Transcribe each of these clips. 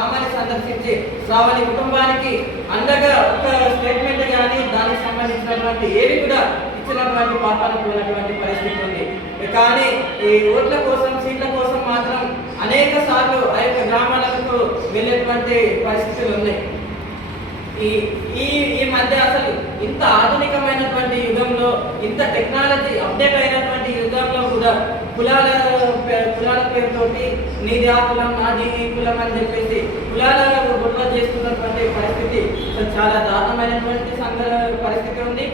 గ్రామాన్ని సందర్శించి శ్రావణి కుటుంబానికి అండగా ఒక స్టేట్మెంట్ కానీ దానికి సంబంధించినటువంటి ఏవి కూడా ఇచ్చినటువంటి పాపాలకు పోయినటువంటి పరిస్థితి ఉంది. కానీ ఈ ఓట్ల కోసం సీట్ల కోసం మాత్రం అనేక సార్లు ఆ యొక్క గ్రామాలకు వెళ్ళేటువంటి పరిస్థితులు ఉన్నాయి. ఈ ఈ ఈ మధ్య అసలు ఇంత ఆధునికమైనటువంటి యుగంలో ఇంత టెక్నాలజీ అప్డేట్ అయినటువంటి కులాల పే- కులాల పేరుతోటి నీది ఆ కులం నాది ఈ కులం అని చెప్పేసి కులాల గొడవ చేస్తున్నటువంటి పరిస్థితి చాలా దారుణమైనటువంటి సంఘ పరిస్థితి ఉంది.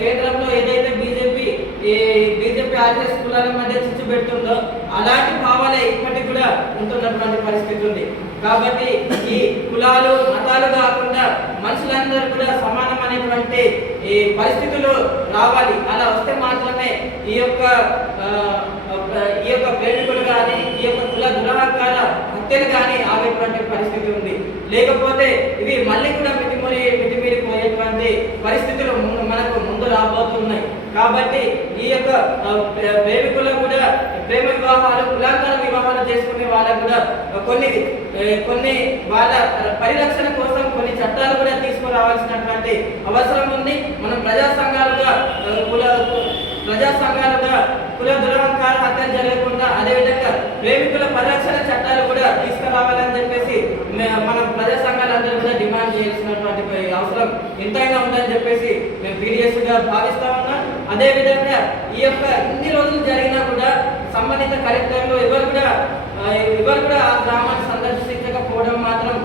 కేంద్రంలో ఏదైతే బీజేపీ ఈ బీజేపీ ఆర్ఎస్ కులాల మధ్య చిచ్చు పెడుతుందో అలాంటి భావాలే ఇప్పటికి కూడా ఉంటున్నటువంటి పరిస్థితి. కాబట్టి ఈ కులాలు మతాలు కాకుండా మనుషులందరూ కూడా సమానమైనటువంటి ఈ పరిస్థితులు రావాలి. అలా వస్తే మాత్రమే ఈ యొక్క ఈ యొక్క ప్రేమికులు కానీ ఈ యొక్క కుల దురహకాల హత్యలు కానీ ఆగేటువంటి పరిస్థితి ఉంది. లేకపోతే ఇవి మళ్ళీ కూడా మితిమూలి మితిమీరి పోయేటువంటి పరిస్థితులు ముందు మనకు ముందు రాబోతున్నాయి. కాబట్టి ఈ యొక్క ప్రేమికులు కూడా ప్రేమ వివాహాలు చేసుకునే వాళ్ళకు కూడా కొన్ని కొన్ని వాళ్ళ పరిరక్షణ కోసం కొన్ని చట్టాలు కూడా తీసుకురావాల్సినటువంటి అవసరం ఉంది. మనం ప్రజా సంఘాలుగా కుల ప్రజా సంఘాలుగా కుల దురహంకార హత్య జరగకుండా అదేవిధంగా ప్రేమికుల పరిరక్షణ చట్టాలు కూడా తీసుకురావాలని చెప్పేసి మనం ప్రజా సంఘాలందరూ కూడా డిమాండ్ చేయాల్సినటువంటి అవసరం ఎంతైనా ఉందని చెప్పేసి మేము పీడిఎస్గా భావిస్తా ఉన్నాం. అదేవిధంగా ఈ యొక్క ఇన్ని రోజులు జరిగినా కూడా సంబంధిత కలెక్టర్లు ఎవరు ఎవరు కూడా ఆ గ్రామాన్ని సందర్శించకపోవడం మాత్రం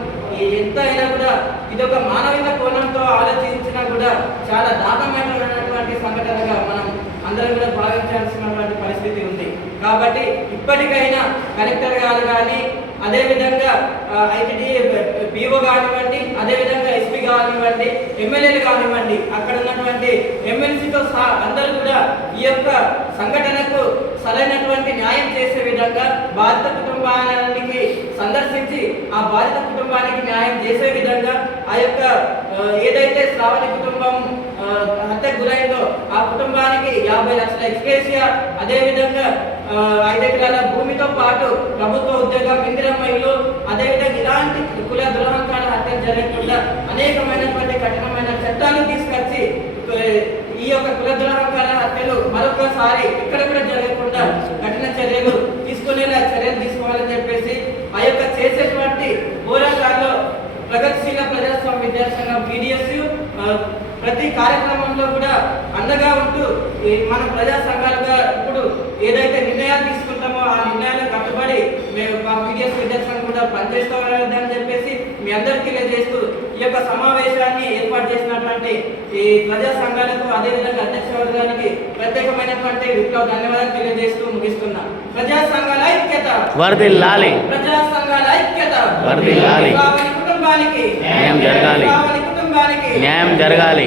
ఎంత అయినా కూడా ఇది ఒక మానవిక కోణంతో ఆలోచించినా కూడా చాలా దారుణమైనటువంటి సంఘటనగా మనం అందరం కూడా భావించాల్సినటువంటి పరిస్థితి ఉంది. కాబట్టి ఇప్పటికైనా కలెక్టర్ గారు కానీ అదేవిధంగా ఐటీడీ పీఓ కానివ్వండి అదేవిధంగా ఎస్పీ కానివ్వండి ఎమ్మెల్యేలు కానివ్వండి అక్కడ ఉన్నటువంటి ఎమ్మెల్సీతో సహా అందరూ కూడా ఈ యొక్క సంఘటనకు సరైనటువంటి న్యాయం చేసే విధంగా బాధిత కుటుంబానికి సందర్శించి ఆ బాధిత కుటుంబానికి న్యాయం చేసే విధంగా ఆ యొక్క ఏదైతే శ్రావణి కుటుంబం హత్యకు గురైందో ఆ కుటుంబానికి యాభై లక్షల ఎక్స్ప్రెసియా అదేవిధంగా ఆ, ఐదు ఎకరాల భూమితో పాటు ప్రభుత్వ ఉద్యోగం ఇందిరమ్మ ఇల్లు అదేవిధంగా ఇలాంటి కుల దురహంకార హత్యలు జరగకుండా అనేకమైనటువంటి కఠినమైన చట్టాలు తీసుకొచ్చి ఈ యొక్క కుల దురహంకార హత్యలు మరొక పీడిఎస్ ప్రతి కార్యక్రమంలో కూడా అండగా ఉంటూ మన ప్రజా సంఘాలుగా ఇప్పుడు ఏదైతే నిర్ణయాలు తీసుకుంటామో ఆ నిర్ణయాలకు కట్టుబడి మేము మా పీడిఎస్ విద్యాసంఘం కూడా పనిచేస్తామని చెప్పేసి మీ అందరికీ తెలియజేస్తూ ఈ యొక్క సమావేశాన్ని ఏర్పాటు చేసినటువంటి ఈ ప్రజా సంఘాలకు అదేవిధంగా అధ్యక్ష వర్గానికి ప్రత్యేకమైనటువంటి విప్లవ ధన్యవాదాలు తెలియజేస్తూ ముగిస్తున్నా. ప్రజా సంఘాల ఐక్యత. ప్రజా సంఘాల ఐక్యత. కుటుంబానికి. న్యాయం జరగాలి. శ్రావణి కుటుంబానికి న్యాయం జరగాలి